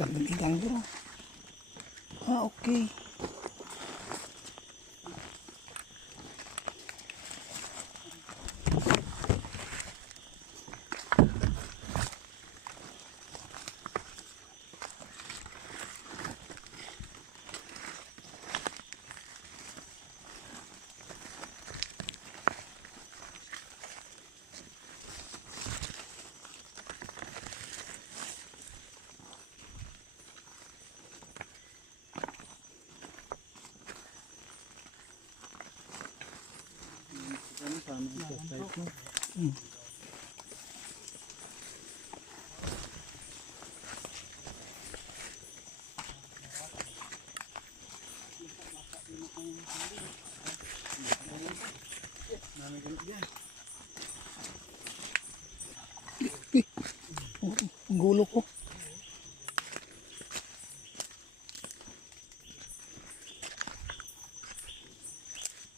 Daming igang bro. Ah, okay. Ang gulo ko.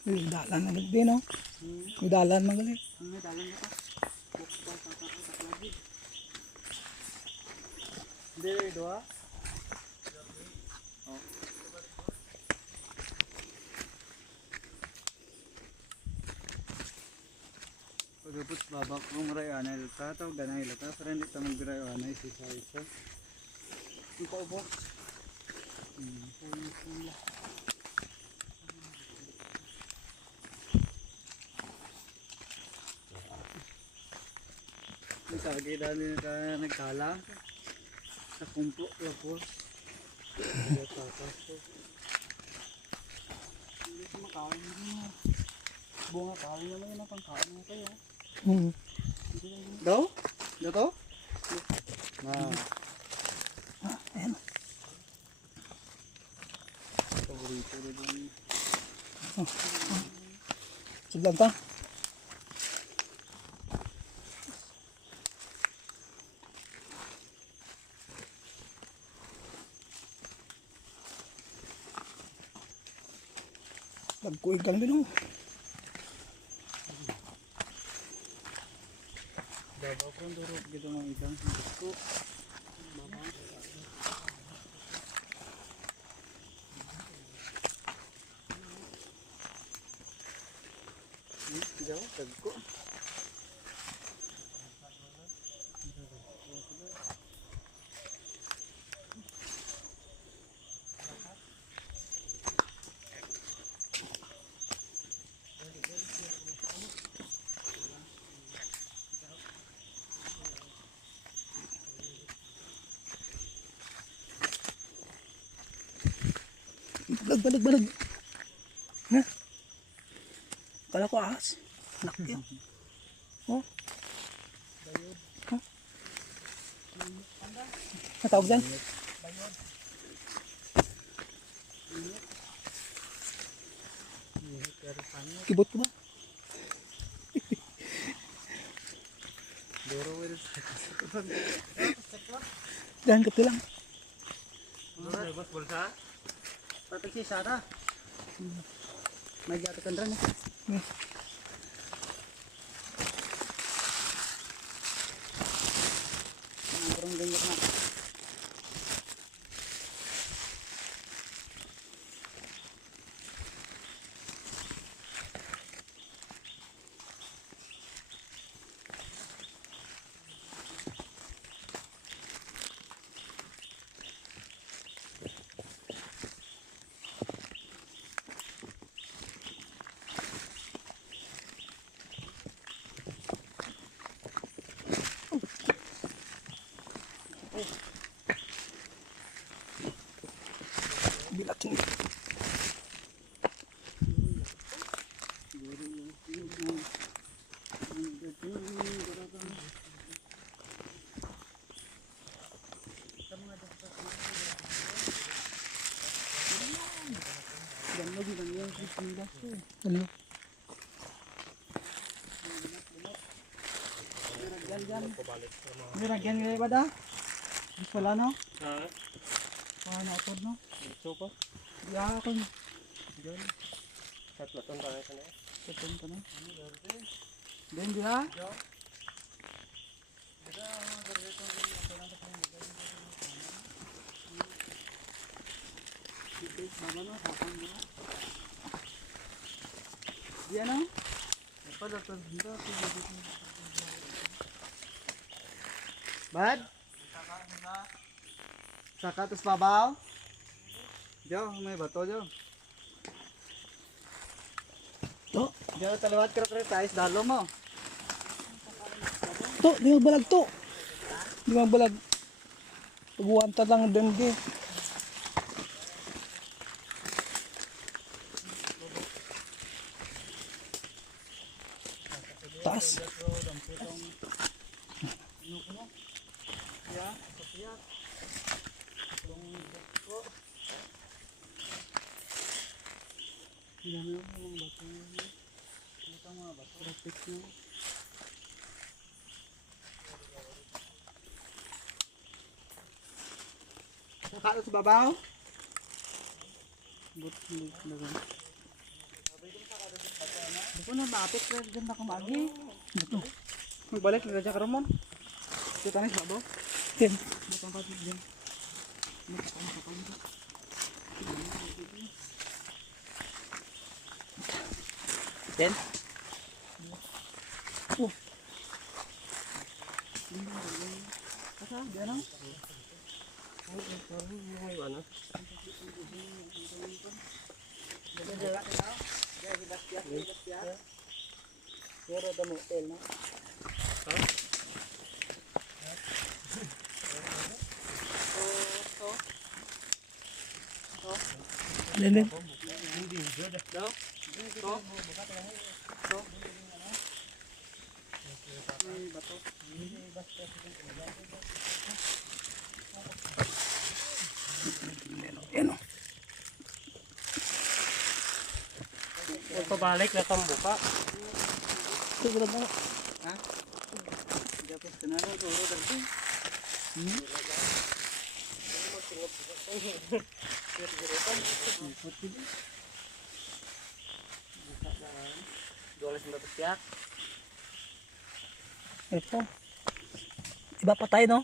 May dalan na din, no? May dalan magaling. May dalan na pa. Hindi, doa. Pagkapos babak kong rayana ilata, tawag ganang ilata, pero hindi ito mag-rayana isa-isa. Hindi pa ubo. Nagkagay dali na nagkalang sa kumplo lapos. Hindi tatas ko. Hindi ko makain mo. Bunga kain naman yun ang pangkain mo kayo. Daw? Daw? Ayan. Paborito rin din. Sudlan ta. Nagkuigang din, no? Babaw ko ang durog dito ng ikan. Gusto. Diyaw, tagko. Balag. Ha? Kala ko ahas. Laki yun. Oh. Huh? Natawag dyan? Kibot ko ba? Dahan ka lang. Bos bulsa? Patagsi sana. May jatuh ran. Nangkurang ganyan na. Bilaking. Ano? Niragyan nga ba da? Wala no? Ha? Wala na no? Ito ko? Ya ako. Diyan. Katlaton tayo ka na. Katong ka na. Then dia? Baba no, tapang mo. Di ano? Apa dapat dito? Bad? Saka terus babaw? Jo, may bato jo. To, Jo, taliwat ka rin tayo dalo mo. to, di magbalag to. Di magbalag. Pag-uwanta lang din di. Taas. Saka sa babaw? But na rin. Buko na mapit na dyan na kumagi. Magbalik na dyan ka Ramon. Ito tanis babaw. Yan. Bukang patit dyan. Ten? Oh. Asa? Diyan ang? May ano? Pero damo tel na. Alin din. Yan o. Pabalik na kang buka. Ito, wala na. Ha? Dapat kenal dulu tadi. Dolas na pagsiyak. Ito. Iba pa tayo, no?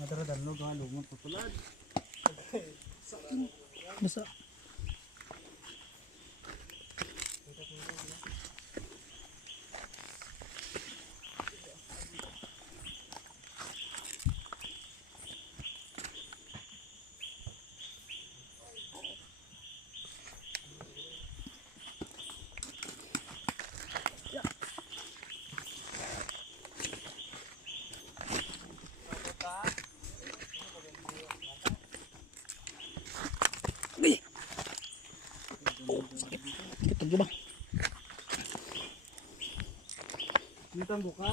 Madara dalo galo mo tutulad. Basta. Uy! Oh, sakit. Sakit ang lubang. Nitang buka.